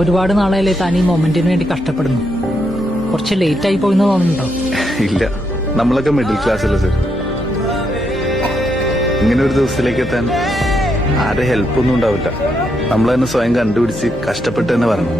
ഒരുപാട് നാളായില്ലേ താൻ ഈ മൊമെന്റിന് വേണ്ടി കഷ്ടപ്പെടുന്നു. കുറച്ച് ലേറ്റ് ആയി പോയിന്ന് തോന്നുന്നുണ്ടോ? ഇല്ല, നമ്മളൊക്കെ മിഡിൽ ക്ലാസ് അല്ലേ സർ. ഇങ്ങനെ ഒരു ദിവസത്തിലേക്ക് എത്താൻ ആരുടെ ഹെൽപ്പൊന്നും ഉണ്ടാവില്ല. നമ്മൾ തന്നെ സ്വയം കണ്ടുപിടിച്ച് കഷ്ടപ്പെട്ട് തന്നെ വരണം.